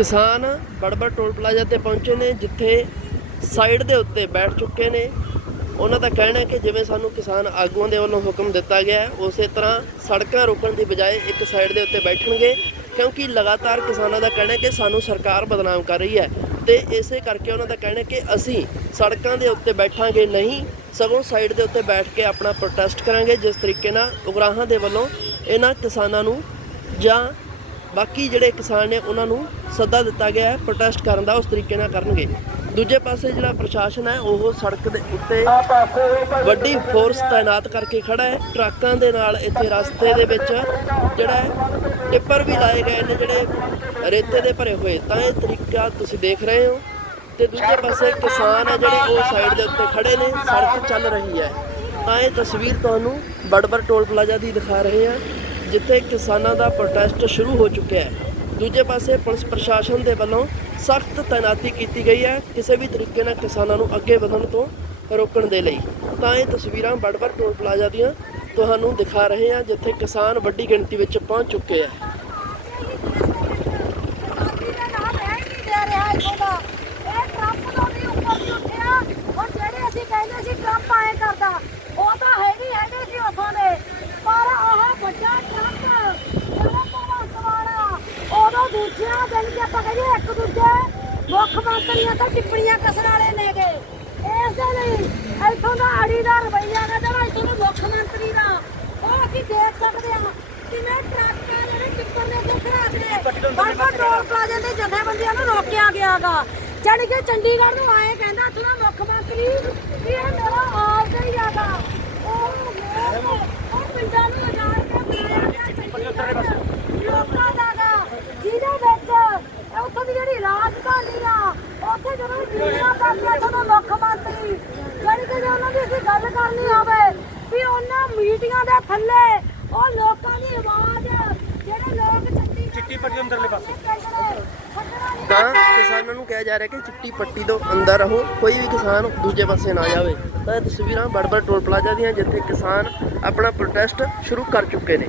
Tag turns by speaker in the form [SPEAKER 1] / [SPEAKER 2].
[SPEAKER 1] ਕਿਸਾਨ ਬੜਬੜ toll plaza ਤੇ ਪਹੁੰਚੇ ਨੇ, ਜਿੱਥੇ ਸਾਈਡ ਦੇ ਉੱਤੇ ਬੈਠ ਚੁੱਕੇ ਨੇ। ਉਹਨਾਂ ਦਾ ਕਹਿਣਾ ਹੈ ਕਿ ਜਿਵੇਂ ਸਾਨੂੰ ਕਿਸਾਨ ਆਗੂਆਂ ਦੇ ਵੱਲੋਂ ਹੁਕਮ ਦਿੱਤਾ ਗਿਆ ਹੈ, ਉਸੇ ਤਰ੍ਹਾਂ ਸੜਕਾਂ ਰੋਕਣ ਦੀ ਬਜਾਏ ਇੱਕ ਸਾਈਡ ਦੇ ਉੱਤੇ ਬੈਠਣਗੇ, ਕਿਉਂਕਿ ਲਗਾਤਾਰ ਕਿਸਾਨਾਂ ਦਾ ਕਹਿਣਾ ਹੈ ਕਿ ਸਾਨੂੰ ਸਰਕਾਰ ਬਦਨਾਮ ਕਰ ਰਹੀ ਹੈ। ਤੇ ਇਸੇ ਕਰਕੇ ਉਹਨਾਂ ਦਾ ਕਹਿਣਾ ਕਿ ਅਸੀਂ ਸੜਕਾਂ ਦੇ ਉੱਤੇ ਬੈਠਾਂਗੇ ਨਹੀਂ, ਸਗੋਂ ਸਾਈਡ ਦੇ ਉੱਤੇ ਬੈਠ ਕੇ ਆਪਣਾ ਪ੍ਰੋਟੈਸਟ ਕਰਾਂਗੇ, ਜਿਸ ਤਰੀਕੇ ਨਾਲ ਉਗਰਾਹਾਂ ਦੇ ਵੱਲੋਂ ਇਹਨਾਂ ਕਿਸਾਨਾਂ ਨੂੰ ਜਾਂ ਬਾਕੀ ਜਿਹੜੇ ਕਿਸਾਨ ਨੇ ਉਹਨਾਂ ਨੂੰ ਸੱਦਾ ਦਿੱਤਾ ਗਿਆ ਹੈ ਪ੍ਰੋਟੈਸਟ ਕਰਨ ਦਾ, ਉਸ ਤਰੀਕੇ ਨਾਲ ਕਰਨਗੇ। ਦੂਜੇ ਪਾਸੇ ਜਿਹੜਾ ਪ੍ਰਸ਼ਾਸਨ ਹੈ, ਉਹ ਸੜਕ ਦੇ ਉੱਤੇ ਵੱਡੀ ਫੋਰਸ ਤਾਇਨਾਤ ਕਰਕੇ ਖੜਾ ਹੈ। ਟਰੱਕਾਂ ਦੇ ਨਾਲ ਇੱਥੇ ਰਸਤੇ ਦੇ ਵਿੱਚ ਜਿਹੜਾ ਟਿੱਪਰ ਵੀ ਲਾਏ ਗਏ ਨੇ ਜਿਹੜੇ ਰੇਤੇ ਦੇ ਭਰੇ ਹੋਏ। ਤਾਂ ਇਹ ਤਰੀਕਾ ਤੁਸੀਂ ਦੇਖ ਰਹੇ ਹੋ। ਤੇ ਦੂਜੇ ਪਾਸੇ ਕਿਸਾਨ ਹੈ ਜਿਹੜੇ, ਉਹ ਸਾਈਡ ਦੇ ਉੱਤੇ ਖੜੇ ਨੇ, ਸੜਕ ਚੱਲ ਰਹੀ ਹੈ। ਤਾਂ ਇਹ ਤਸਵੀਰ ਤੁਹਾਨੂੰ ਬੜਬਰ ਟੋਲ ਪਲਾਜ਼ਾ ਦੀ ਦਿਖਾ ਰਹੇ ਹਾਂ। ਜਿੱਥੇ ਕਿਸਾਨਾਂ ਦਾ ਪ੍ਰੋਟੈਸਟ ਸ਼ੁਰੂ ਹੋ ਚੁੱਕਿਆ ਹੈ। ਦੂਜੇ ਪਾਸੇ ਪੁਲਿਸ ਪ੍ਰਸ਼ਾਸਨ ਦੇ ਵੱਲੋਂ ਸਖਤ ਤਾਇਨਾਤੀ ਕੀਤੀ ਗਈ ਹੈ ਕਿਸੇ ਵੀ ਤਰੀਕੇ ਨਾਲ ਕਿਸਾਨਾਂ ਨੂੰ ਅੱਗੇ ਵਧਣ ਤੋਂ ਰੋਕਣ ਦੇ ਲਈ। ਤਾਂ ਇਹ ਤਸਵੀਰਾਂ ਬੜਬੜ ਟੋਲ ਪਲਾਜ਼ਾ ਦੀਆਂ ਤੁਹਾਨੂੰ ਦਿਖਾ ਰਹੇ ਹਾਂ, ਜਿੱਥੇ ਕਿਸਾਨ ਵੱਡੀ ਗਿਣਤੀ ਵਿੱਚ ਪਹੁੰਚ ਚੁੱਕੇ ਹੈ
[SPEAKER 2] ਬਾਕੀ ਦਾ ਨਾਮ ਹੈ ਹੀ ਨਹੀਂ ਦੇ ਰਿਹਾ ਇੱਥੋਂ ਦਾ ਇਹ ਟਰੰਪ ਤੋਂ ਵੀ ਉੱਪਰ ਦੀ ਉੱਠਿਆ ਔਰ ਜਿਹੜੇ ਅਸੀਂ ਕਹਿੰਦੇ ਸੀ ਟਰੰਪ ਆਏ ਕਰਦਾ ਉਹ ਤਾਂ ਹੈ ਨਹੀਂ ਹੈਗੇ ਸੀ ਉਥੋਂ ਦੇ ਪਰ ਆਹ ਵੱਡਾ ਟਰੰਪ ਜਿਹੜਾ ਭਗਵੰਤ ਵਾਲਾ ਉਦੋਂ ਦੂਜਿਆਂ ਦਿਨ ਕਿ ਆਪਾਂ ਕਹਿੰਦੇ ਇੱਕ ਦੂਜੇ ਮੁੱਖ ਮੰਤਰੀਆਂ ਤਾਂ ਟਿੱਪਣੀਆਂ ਕਸਣ ਵਾਲੇ ਨੇਗੇ। ਇਸ ਦੇ ਲਈ ਇੱਥੋਂ ਦਾ ਅੜੀ ਦਾ ਰਵਈਆ ਦਾ ਜਿਹੜਾ ਇੱਥੋਂ ਦਾ ਮੁੱਖ ਮੰਤਰੀ ਦਾ, ਉਹ ਅਸੀਂ ਦੇਖ ਸਕਦੇ ਹਾਂ ਕਿਵੇਂ ਟਰੱਕਾਂ ਜਿਹੜੇ ਟਿੱਪਰ ਨੇ ਜੋ ਖੜਾ ਦੇ ਬੜਬੜ ਟੋਲ ਪਲਾਜ਼ੇ ਦੇ ਜਥੇਬੰਦੀਆਂ ਨੂੰ ਰੋਕਿਆ ਗਿਆਗਾ। ਜਾਣੀ ਕਿ ਚੰਡੀਗੜ੍ਹ ਨੂੰ ਆਏ ਕਹਿੰਦਾ, ਇੱਥੋਂ ਦਾ ਮੁੱਖ ਮੰਤਰੀ ਵੀ ਇਹ ਮੇਰਾ ਆਪ ਦਾ ਹੀ ਆਗਾ ਉਹ ਲੋਕ ਉਹ ਪਿੰਡਾਂ ਨੂੰ ਉਜਾੜ ਕੇ ਬਣਾਇਆ ਗਿਆ ਚੰਡੀਗੜ੍ਹ ਲੋਕਾਂ ਦਾ ਗਾ ਜਿਹਦੇ ਵਿੱਚ ਇਹ ਉੱਥੋਂ ਦੀ ਜਿਹੜੀ ਰਾਜਧਾਨੀ ਆ ਉੱਥੇ ਜਦੋਂ ਜੀਣਾ ਕਰਦੇ ਇੱਥੋਂ ਦਾ ਮੁੱਖ ਮੰਤਰੀ। ਜਾਣੀ ਕਿ ਜੇ ਉਹਨਾਂ ਦੀ ਅਸੀਂ ਗੱਲ ਕਰਨੀ ਹੋਵੇ ਵੀ ਉਹਨਾਂ ਮੀਟਿੰਗਾਂ ਦੇ ਥੱਲੇ ਉਹ ਲੋਕਾਂ ਦੀ ਆਵਾਜ਼ ਜਿਹੜੇ ਲੋਕ ਚੰਡੀਗੜ੍ਹ ਚਿੱਟੀ ਪੱਟੀ ਅੰਦਰਲੇ ਪਾਸੇ।
[SPEAKER 1] ਤਾਂ ਕਿਸਾਨਾਂ ਨੂੰ ਕਿਹਾ ਜਾ ਰਿਹਾ ਕਿ ਚਿੱਟੀ ਪੱਟੀ ਤੋਂ ਅੰਦਰ ਰਹੋ ਕੋਈ ਵੀ ਕਿਸਾਨ ਦੂਜੇ ਪਾਸੇ ਨਾ ਜਾਵੇ। ਤਾਂ ਇਹ ਤਸਵੀਰਾਂ ਬੜਬੜ ਟੋਲ ਪਲਾਜ਼ਾ ਦੀਆਂ ਜਿੱਥੇ ਕਿਸਾਨ ਆਪਣਾ ਪ੍ਰੋਟੈਸਟ ਸ਼ੁਰੂ ਕਰ ਚੁੱਕੇ ਨੇ।